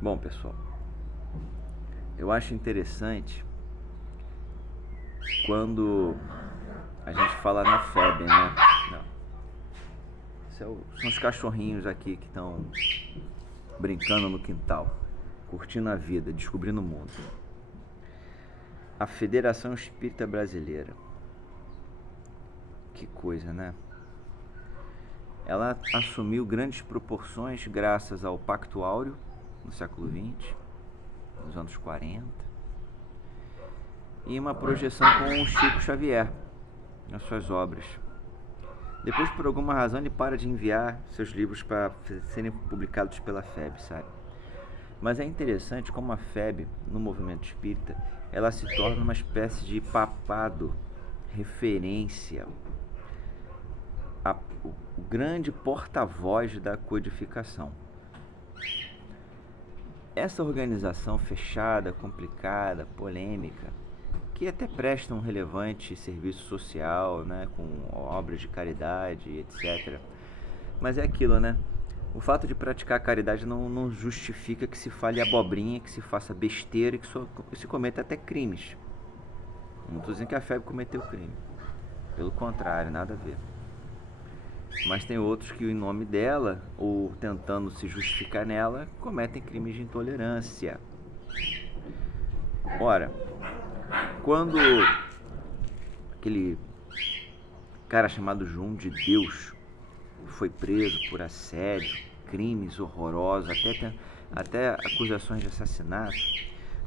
Bom, pessoal, eu acho interessante quando a gente fala na FEB, né? Não. São os cachorrinhos aqui que estão brincando no quintal, curtindo a vida, descobrindo o mundo. A Federação Espírita Brasileira. Que coisa, né? Ela assumiu grandes proporções graças ao Pacto Áureo no século XX, nos anos 40, e uma projeção com o Chico Xavier nas suas obras. Depois, por alguma razão, ele para de enviar seus livros para serem publicados pela FEB, sabe? Mas é interessante como a FEB, no movimento espírita, ela se torna uma espécie de papado, referência, o grande porta-voz da codificação. Essa organização fechada, complicada, polêmica, que até presta um relevante serviço social, né, com obras de caridade, etc. Mas é aquilo, né? O fato de praticar a caridade não justifica que se fale abobrinha, que se faça besteira e que se cometa até crimes. Não estou dizendo que a FEB cometeu crime. Pelo contrário, nada a ver. Mas tem outros que, em nome dela, ou tentando se justificar nela, cometem crimes de intolerância. Ora, quando aquele cara chamado João de Deus foi preso por assédio, crimes horrorosos, até acusações de assassinato,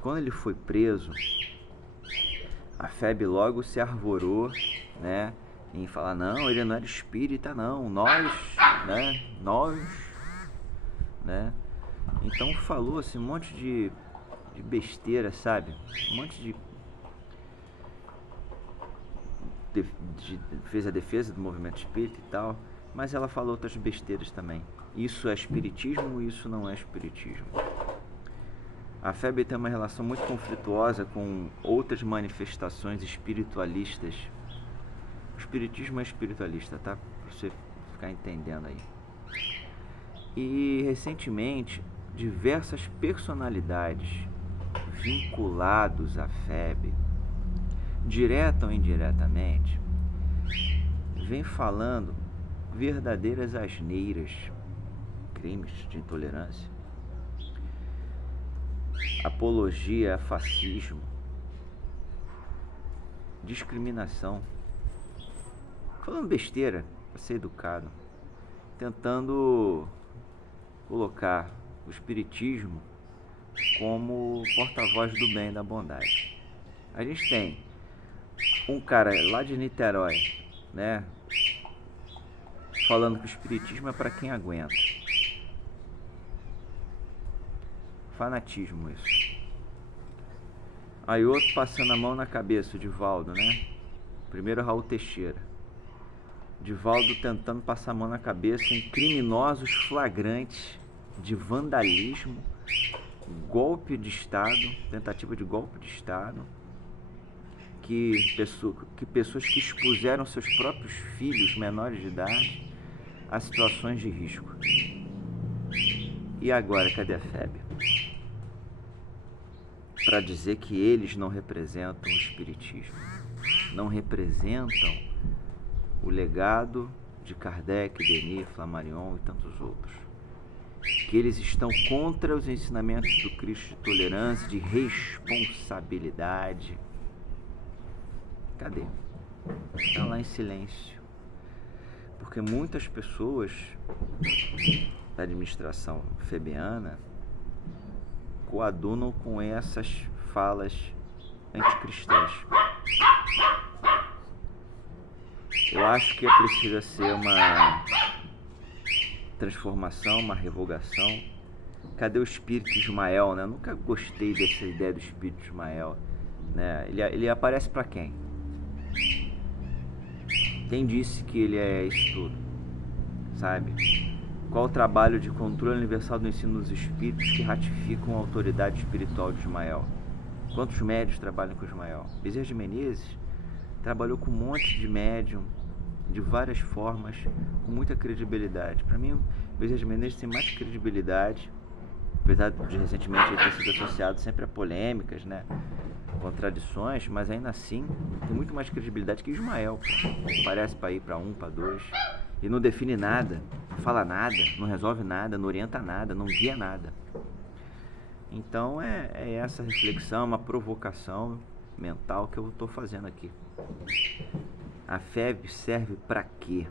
quando ele foi preso, a FEB logo se arvorou, né, em falar, não, ele não era espírita, não, nós, né, então falou assim, um monte de besteira, sabe, um monte fez a defesa do movimento espírita e tal, mas ela falou outras besteiras também. Isso é espiritismo ou isso não é espiritismo? A FEB tem uma relação muito conflituosa com outras manifestações espiritualistas. O espiritismo é espiritualista, tá? Pra você ficar entendendo aí. E recentemente, diversas personalidades vinculados à FEB, direta ou indiretamente, vem falando verdadeiras asneiras, crimes de intolerância, apologia a fascismo, discriminação, falando besteira para ser educado, tentando colocar o espiritismo como porta-voz do bem e da bondade. A gente tem um cara lá de Niterói, né, falando que o espiritismo é para quem aguenta. Fanatismo isso. Aí outro passando a mão na cabeça, o Divaldo, né? Primeiro Raul Teixeira. Divaldo tentando passar a mão na cabeça em criminosos flagrantes de vandalismo, golpe de Estado, tentativa de golpe de Estado, que pessoas que expuseram seus próprios filhos menores de idade a situações de risco. E agora, cadê a FEB? Para dizer que eles não representam o espiritismo, não representam o legado de Kardec, Denis, Flammarion e tantos outros, que eles estão contra os ensinamentos do Cristo de tolerância, de responsabilidade. Cadê? Está lá em silêncio, porque muitas pessoas da administração febiana coadunam com essas falas anticristãs. Eu acho que precisa ser uma transformação, uma revogação. Cadê o espírito de Ismael, né? Eu nunca gostei dessa ideia do espírito de Ismael, né? Ele aparece para quem? Quem disse que ele é isso tudo? Sabe? Qual o trabalho de controle universal do ensino dos espíritos que ratificam a autoridade espiritual de Ismael? Quantos médios trabalham com Ismael? Bezerra de Menezes trabalhou com um monte de médium, de várias formas, com muita credibilidade. Para mim, Bezerra de Menezes tem mais credibilidade apesar de recentemente ele ter sido associado sempre a polêmicas, né? Contradições, mas ainda assim tem muito mais credibilidade que Ismael, pô. Parece para ir para um, para dois, e não define nada, não fala nada, não resolve nada, não orienta nada, não guia nada. Então é essa reflexão, uma provocação mental que eu estou fazendo aqui. A fé serve para quê?